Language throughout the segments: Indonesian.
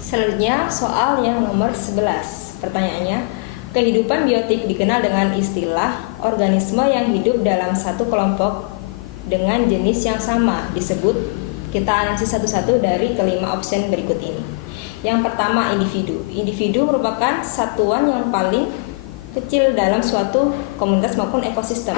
Selanjutnya soal yang nomor 11. Pertanyaannya, kehidupan biotik dikenal dengan istilah organisme yang hidup dalam satu kelompok dengan jenis yang sama disebut. Kita analisis satu-satu dari kelima opsi berikut ini. Yang pertama, individu. Individu merupakan satuan yang paling kecil dalam suatu komunitas maupun ekosistem.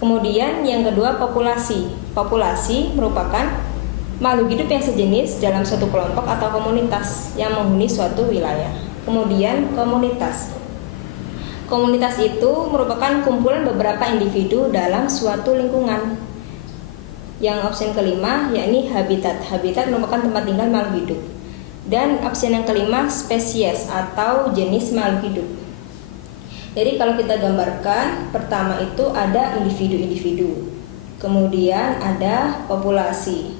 Kemudian yang kedua, populasi. Populasi merupakan makhluk hidup yang sejenis dalam suatu kelompok atau komunitas yang menghuni suatu wilayah. Kemudian komunitas. Komunitas itu merupakan kumpulan beberapa individu dalam suatu lingkungan. Yang opsi kelima yakni habitat. Habitat merupakan tempat tinggal makhluk hidup. Dan opsi yang kelima, spesies atau jenis makhluk hidup. Jadi kalau kita gambarkan, pertama itu ada individu-individu. Kemudian ada populasi.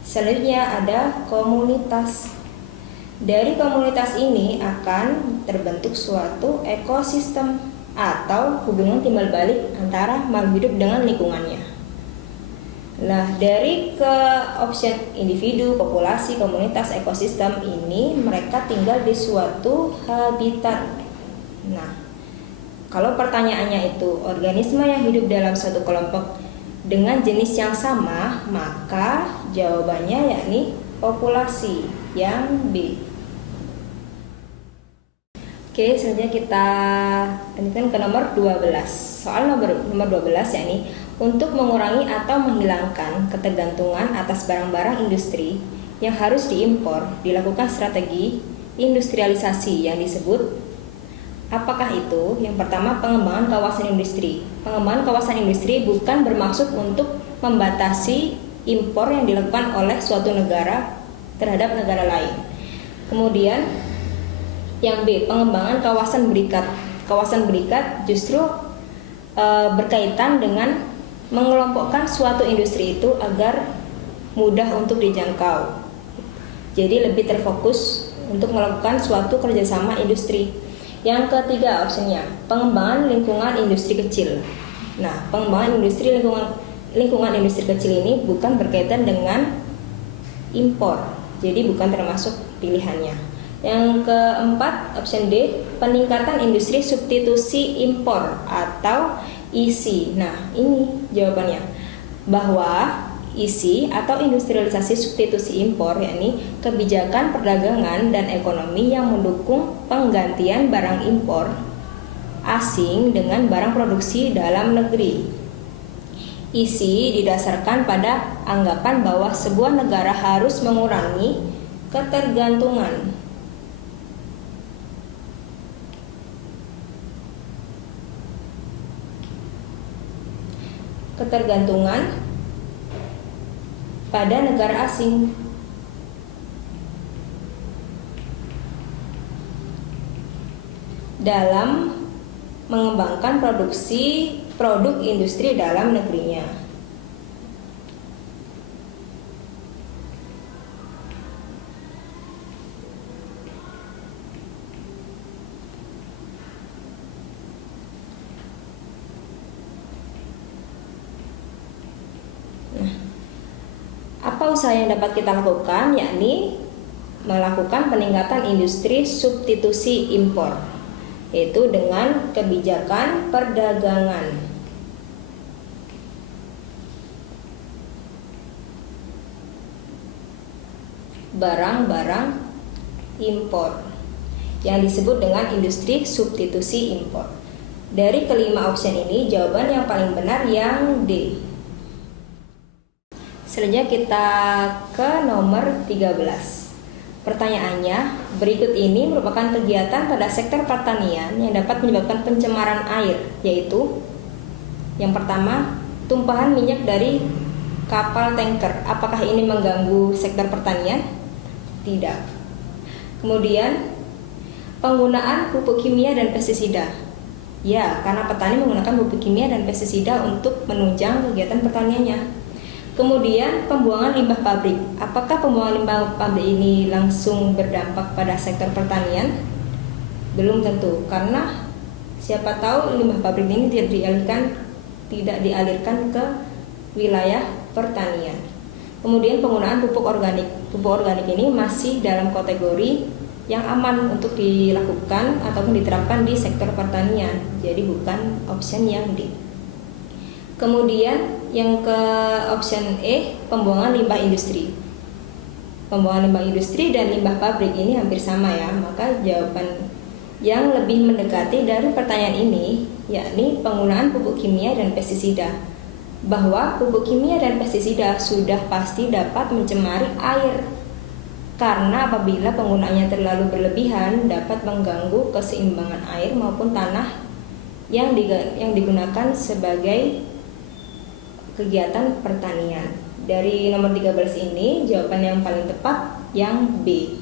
Selanjutnya ada komunitas. Dari komunitas ini akan terbentuk suatu ekosistem atau hubungan timbal balik antara makhluk hidup dengan lingkungannya. Nah, dari ke opsi individu, populasi, komunitas, ekosistem ini mereka tinggal di suatu habitat. Nah, kalau pertanyaannya itu organisme yang hidup dalam suatu kelompok dengan jenis yang sama, maka jawabannya yakni populasi yang B. Oke, selanjutnya kita lanjutkan ke nomor 12. Soal nomor 12 yakni untuk mengurangi atau menghilangkan ketergantungan atas barang-barang industri yang harus diimpor, dilakukan strategi industrialisasi yang disebut. Apakah itu? Yang pertama, pengembangan kawasan industri. Pengembangan kawasan industri bukan bermaksud untuk membatasi impor yang dilakukan oleh suatu negara terhadap negara lain. Kemudian yang B, pengembangan kawasan berikat. Kawasan berikat justru berkaitan dengan mengelompokkan suatu industri itu agar mudah untuk dijangkau. Jadi lebih terfokus untuk melakukan suatu kerjasama industri. Yang ketiga opsinya, pengembangan lingkungan industri kecil. Nah, pengembangan industri lingkungan industri kecil ini bukan berkaitan dengan impor, jadi bukan termasuk pilihannya. Yang keempat, opsi D, peningkatan industri substitusi impor atau ISI. Nah, ini jawabannya, bahwa ISI atau industrialisasi substitusi impor yakni kebijakan perdagangan dan ekonomi yang mendukung penggantian barang impor asing dengan barang produksi dalam negeri. ISI didasarkan pada anggapan bahwa sebuah negara harus mengurangi ketergantungan pada negara asing. Dalam mengembangkan produksi produk industri dalam negerinya. Apa usaha yang dapat kita lakukan? Yakni melakukan peningkatan industri substitusi impor, yaitu dengan kebijakan perdagangan. Barang-barang impor yang disebut dengan industri substitusi impor. Dari kelima opsi ini, jawaban yang paling benar yang D. Selanjutnya kita ke nomor 13. Pertanyaannya, berikut ini merupakan kegiatan pada sektor pertanian yang dapat menyebabkan pencemaran air, yaitu yang pertama, tumpahan minyak dari kapal tanker. Apakah ini mengganggu sektor pertanian? Tidak. Kemudian, penggunaan pupuk kimia dan pestisida. Ya, karena petani menggunakan pupuk kimia dan pestisida untuk menunjang kegiatan pertaniannya. Kemudian pembuangan limbah pabrik. Apakah pembuangan limbah pabrik ini langsung berdampak pada sektor pertanian? Belum tentu, karena siapa tahu limbah pabrik ini tidak dialihkan tidak dialirkan ke wilayah pertanian. Kemudian penggunaan pupuk organik. Pupuk organik ini masih dalam kategori yang aman untuk dilakukan ataupun diterapkan di sektor pertanian. Jadi bukan option yang D. Kemudian yang ke option E, pembuangan limbah industri. Pembuangan limbah industri dan limbah pabrik ini hampir sama ya. Maka jawaban yang lebih mendekati dari pertanyaan ini yakni penggunaan pupuk kimia dan pestisida. Bahwa pupuk kimia dan pestisida sudah pasti dapat mencemari air. Karena apabila penggunaannya terlalu berlebihan dapat mengganggu keseimbangan air maupun tanah yang digunakan sebagai kegiatan pertanian. Dari nomor 13 ini jawaban yang paling tepat yang B.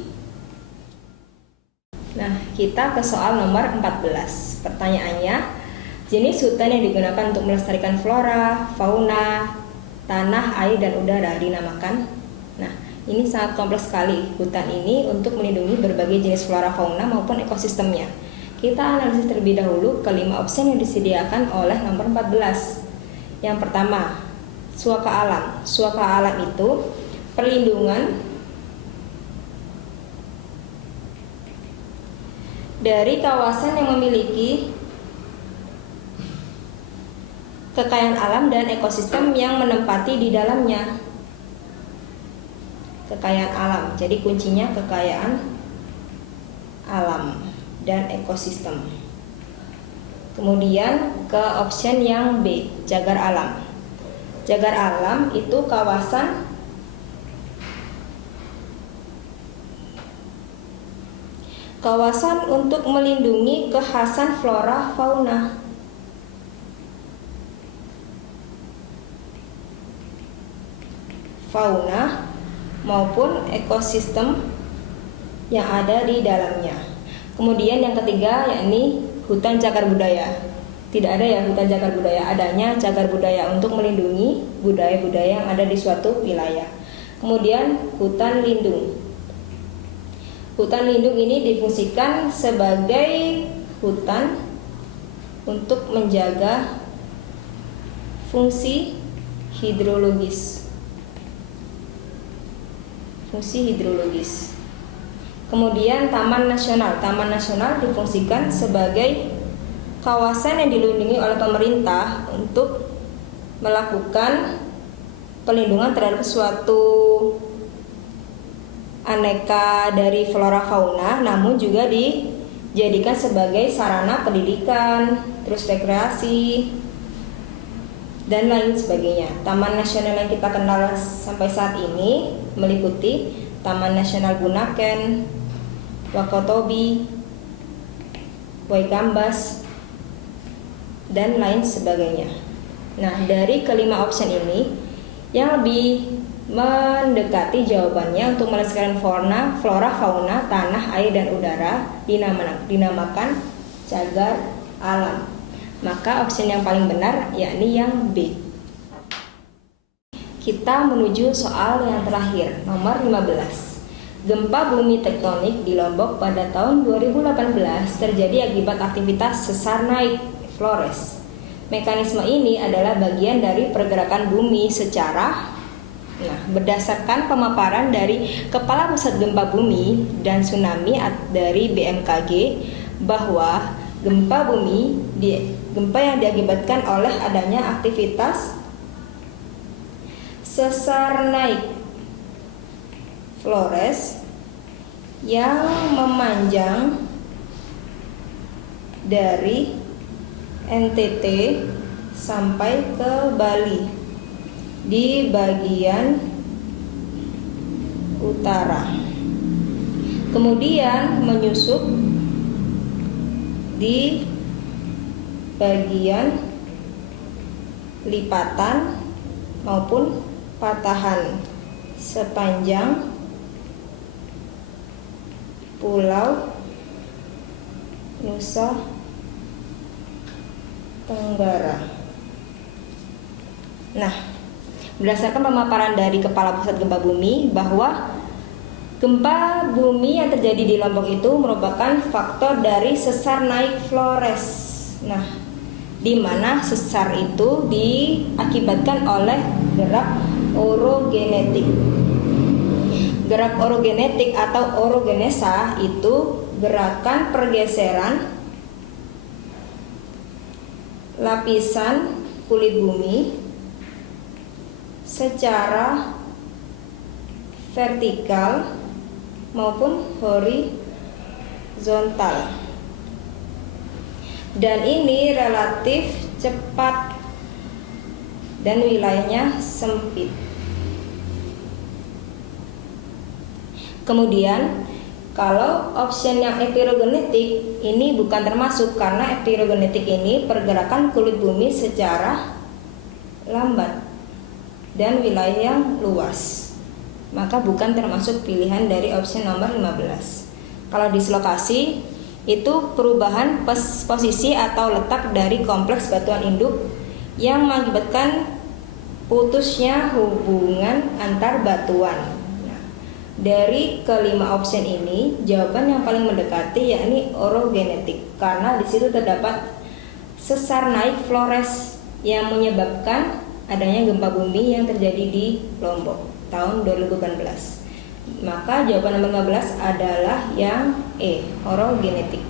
Nah, kita ke soal nomor 14. Pertanyaannya, jenis hutan yang digunakan untuk melestarikan flora, fauna, tanah, air, dan udara dinamakan. Nah, ini sangat kompleks sekali. Hutan ini untuk melindungi berbagai jenis flora, fauna maupun ekosistemnya. Kita analisis terlebih dahulu kelima opsi yang disediakan oleh nomor 14. Yang pertama, suaka alam. Suaka alam itu perlindungan dari kawasan yang memiliki kekayaan alam dan ekosistem yang menempati di dalamnya. Kekayaan alam, jadi kuncinya kekayaan alam dan ekosistem. Kemudian ke option yang B, cagar alam. Cagar alam itu kawasan untuk melindungi kekhasan flora fauna. Maupun ekosistem yang ada di dalamnya. Kemudian yang ketiga yakni hutan cagar budaya. Tidak ada ya hutan cagar budaya, adanya cagar budaya untuk melindungi budaya-budaya yang ada di suatu wilayah. Kemudian hutan lindung. Hutan lindung ini difungsikan sebagai hutan untuk menjaga fungsi hidrologis. Kemudian taman nasional. Taman nasional difungsikan sebagai kawasan yang dilindungi oleh pemerintah untuk melakukan pelindungan terhadap suatu aneka dari flora fauna, namun juga dijadikan sebagai sarana pendidikan, terus rekreasi, dan lain sebagainya. Taman nasional yang kita kenal sampai saat ini meliputi Taman Nasional Bunaken, Wakatobi, Waikambas, dan lain sebagainya. Nah, dari kelima option ini yang lebih mendekati jawabannya untuk melestarikan flora, fauna, tanah, air, dan udara dinamakan cagar alam. Maka option yang paling benar yakni yang B. Kita menuju soal yang terakhir, nomor 15. Gempa bumi tektonik di Lombok pada tahun 2018 terjadi akibat aktivitas sesar naik Flores. Mekanisme ini adalah bagian dari pergerakan bumi berdasarkan pemaparan dari Kepala Pusat Gempa Bumi dan Tsunami dari BMKG bahwa gempa yang diakibatkan oleh adanya aktivitas sesar naik Flores yang memanjang dari NTT sampai ke Bali di bagian utara, kemudian menyusup di bagian lipatan maupun patahan sepanjang Pulau Nusa Tenggara. Nah, berdasarkan pemaparan dari Kepala Pusat Gempa Bumi bahwa gempa bumi yang terjadi di Lombok itu merupakan faktor dari sesar naik Flores. Nah, di mana sesar itu diakibatkan oleh gerak orogenetik. Gerak orogenetik atau orogenesa itu gerakan pergeseran lapisan kulit bumi secara vertikal maupun horizontal, dan ini relatif cepat dan wilayahnya sempit. Kemudian kalau option yang epirogenetik ini bukan termasuk, karena epirogenetik ini pergerakan kulit bumi secara lambat dan wilayah yang luas, maka bukan termasuk pilihan dari option nomor 15. Kalau dislokasi itu perubahan posisi atau letak dari kompleks batuan induk yang mengakibatkan putusnya hubungan antar batuan. Dari kelima option ini, jawaban yang paling mendekati yakni orogenetik, karena di situ terdapat sesar naik Flores yang menyebabkan adanya gempa bumi yang terjadi di Lombok tahun 2018. Maka jawaban nomor 15 adalah yang E, orogenetik.